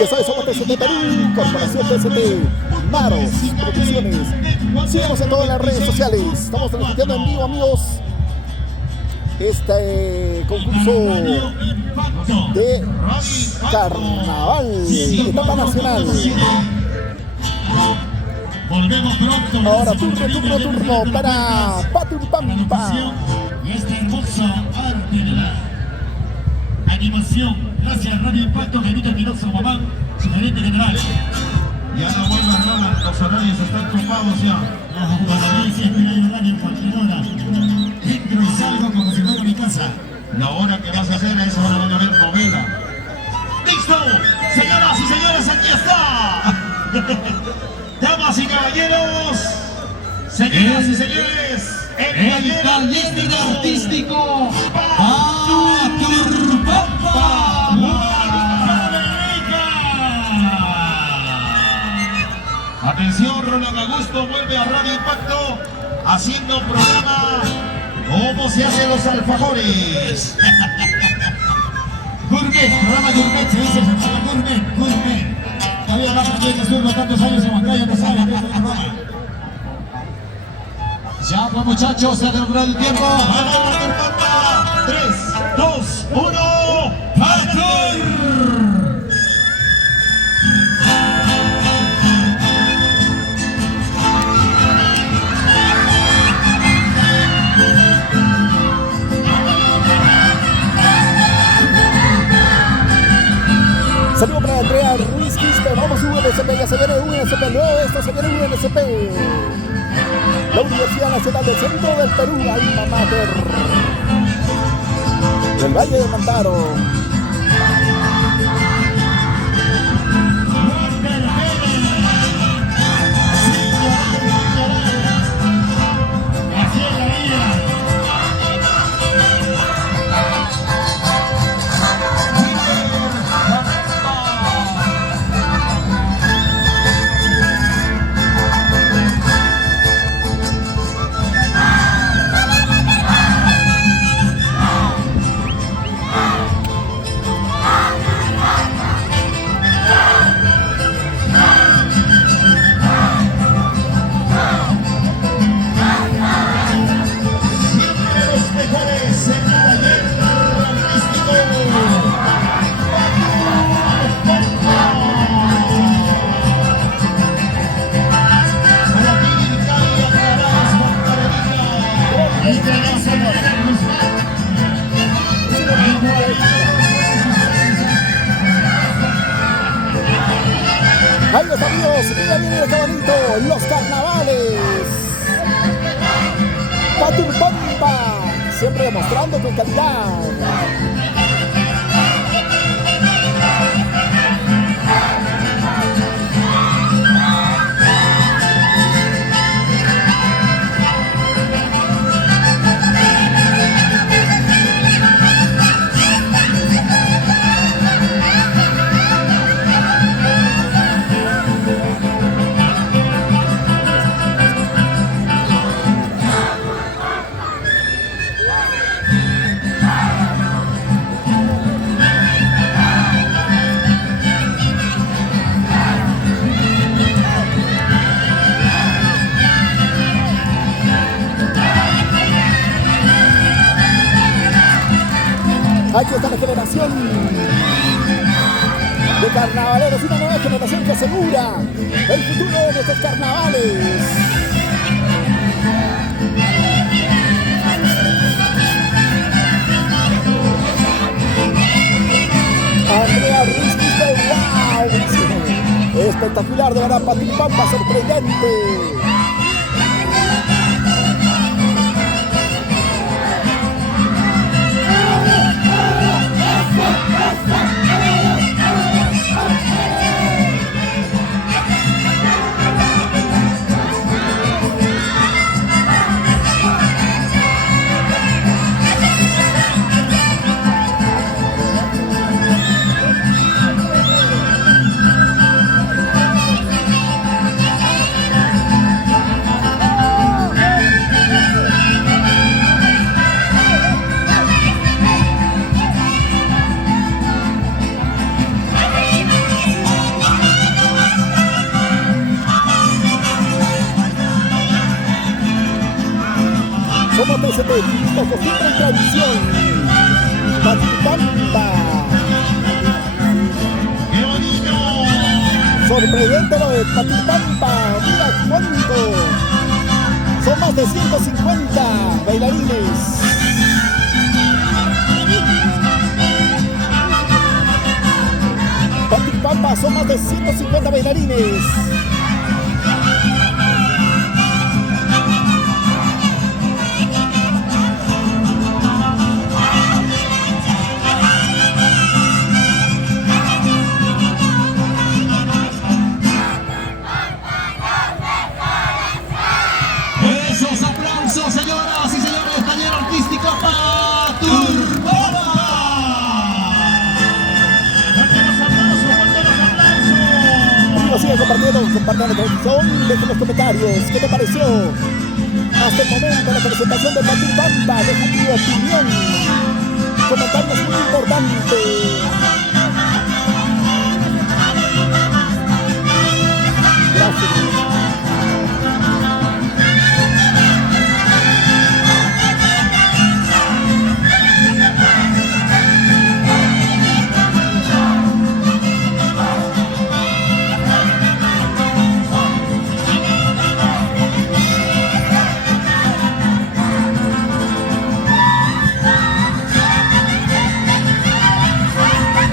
Ya sabes, somos TCT Perú, Corporación TCT, Maros Producciones. Síguenos en todas las redes sociales. Estamos transmitiendo en vivo, amigos, este concurso de carnaval, etapa nacional. Volvemos pronto. Ahora turno para Paturpampa. Y esta hermosa arte de la animación. Gracias Radio Impacto, Genito Espinosa Mamán, su gerente general. Ya no vuelvas, Roland, los horarios están copados ya. Para mí siempre hay horario en cualquier hora. Entro y salgo como si fuera mi casa. La hora que vas a hacer a esa hora van a ver novela. ¡Listo! Señoras y señores, aquí está. Damas y caballeros, señoras y señores, el taller artístico Paturpampa. Atención, Roland Augusto vuelve a Radio Impacto haciendo un programa ¿Cómo se hacen los alfajores? Gourmet, programa gourmet, se dice, se llama gourmet. Todavía la parte que estuvo tantos años en Huancayo no sabe qué es el programa. Ya pues muchachos, se ha terminado el tiempo. ¡Vamos, Paturpampa! 3, 2, 1, ¡Patur! Saludos para Andrea Ruiz Quispe. Vamos UNSP, ya se viene UNSP nuevo, esto se viene UNSP. La Universidad Nacional del Centro del Perú, alma mater del Valle de Mantaro. Ahí los amigos, mira bien qué bonito, los carnavales. Paturpampa, siempre demostrando tu calidad. Aquí está la generación de carnavaleros, una nueva generación que asegura el futuro de nuestros carnavales. Andrea Ruiz dice, wow, espectacular, de verdad, Paturpampa, sorprendente. Somos TCT, turismo, costumbre y tradición. Patipampa. ¡Qué bonito! Sorprendente lo de Patipampa. Mira cuánto. Son más de 150 bailarines. Patipampa, son más de 150 bailarines. Esos aplausos, señoras y señores, taller artístico Paturbomba. ¡Fuerte los aplausos! Sigue compartiendo la transmisión, dejen los comentarios, ¿qué te pareció? Hasta el momento la presentación de Patipampa, deja tu opinión, comentarios muy importantes. Gracias.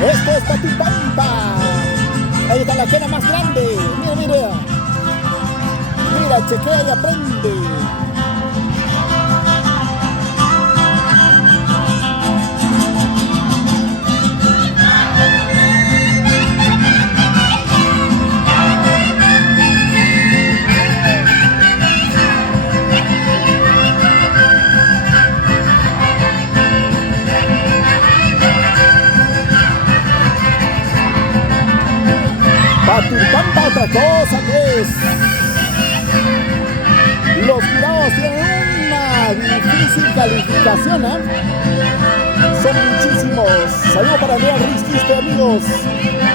Esto es Patipampa. Ahí está la quena más grande. Mira, mira. Mira, chequea y aprende. Patipampa, otra cosa que es. Los jurados tienen una difícil calificación, ¿eh? Son muchísimos. Saludos para Andrea Ruiz Quispe, amigos.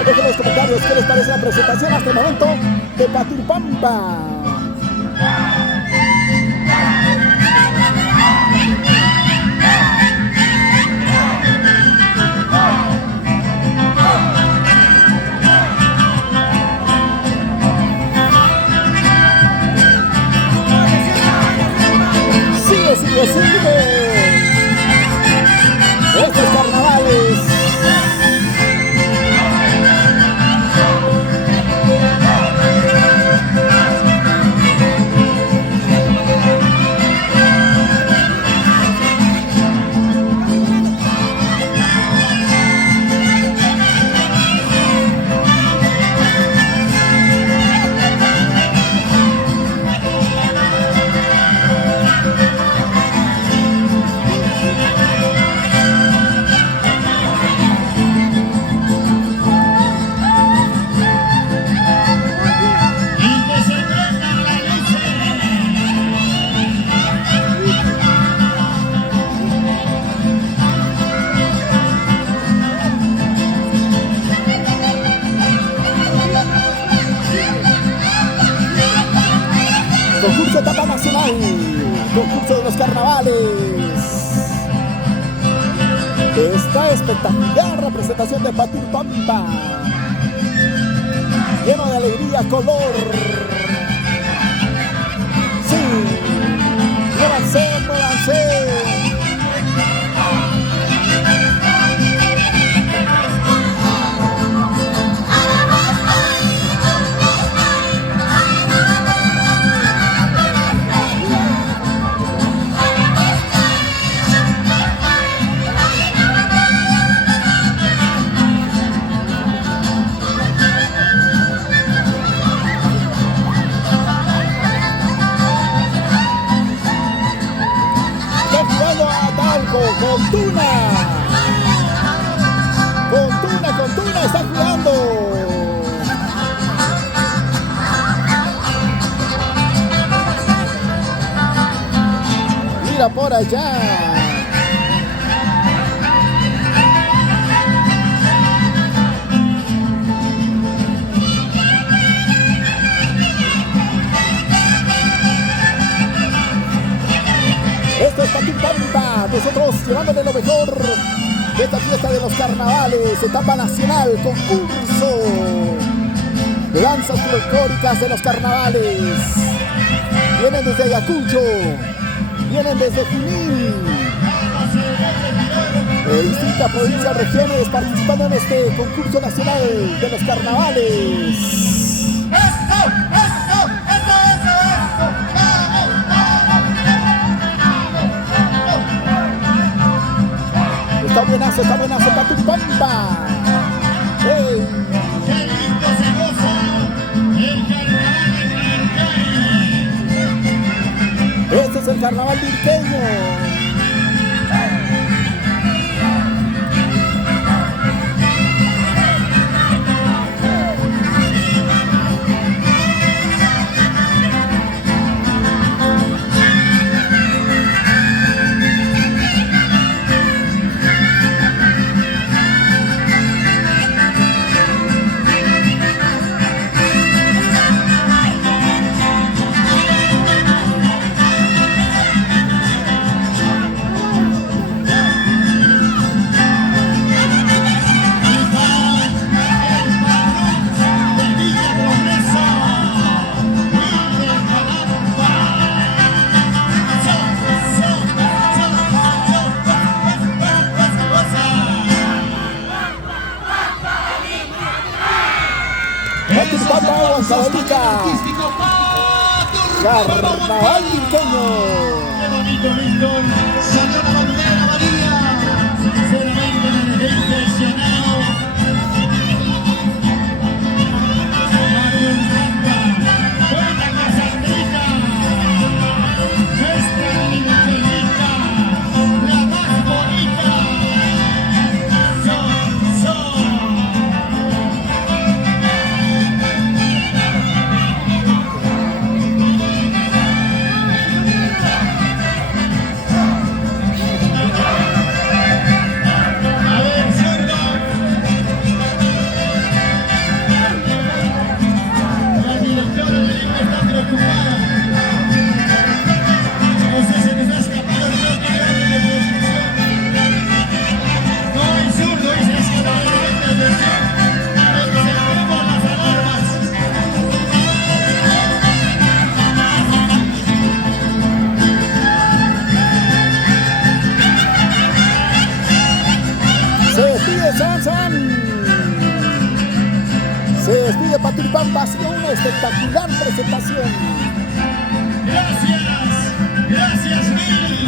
Dejen en los comentarios qué les parece la presentación hasta el momento de Patipampa. Sigue. Estos carnavales. Concurso etapa nacional, concurso de los carnavales. Esta espectacular representación de Patipampa, lleno de alegría, color. Sí, muévanse. Con Tuna está jugando. Mira por allá. Esto Patipampa. Nosotros llevándole lo mejor de esta fiesta de los carnavales, etapa nacional, concurso de danzas folclóricas de los carnavales. Vienen desde Ayacucho, vienen desde Junín, distintas provincias, regiones participando en este concurso nacional de los carnavales. Está buenazo, Patipampa. ¡Hey! ¡Qué lindo se goza el carnaval virqueño! Este es el carnaval virqueño. Carnaval virqueño. Qué bonito, Víctor. Salió la bandera María. Sinceramente me dejé impresionado. Mario Infanta. Buena Casandrita. Nuestra virgenita. La más bonita. Se despide Patipampa, ha sido una espectacular presentación. Gracias, Mil.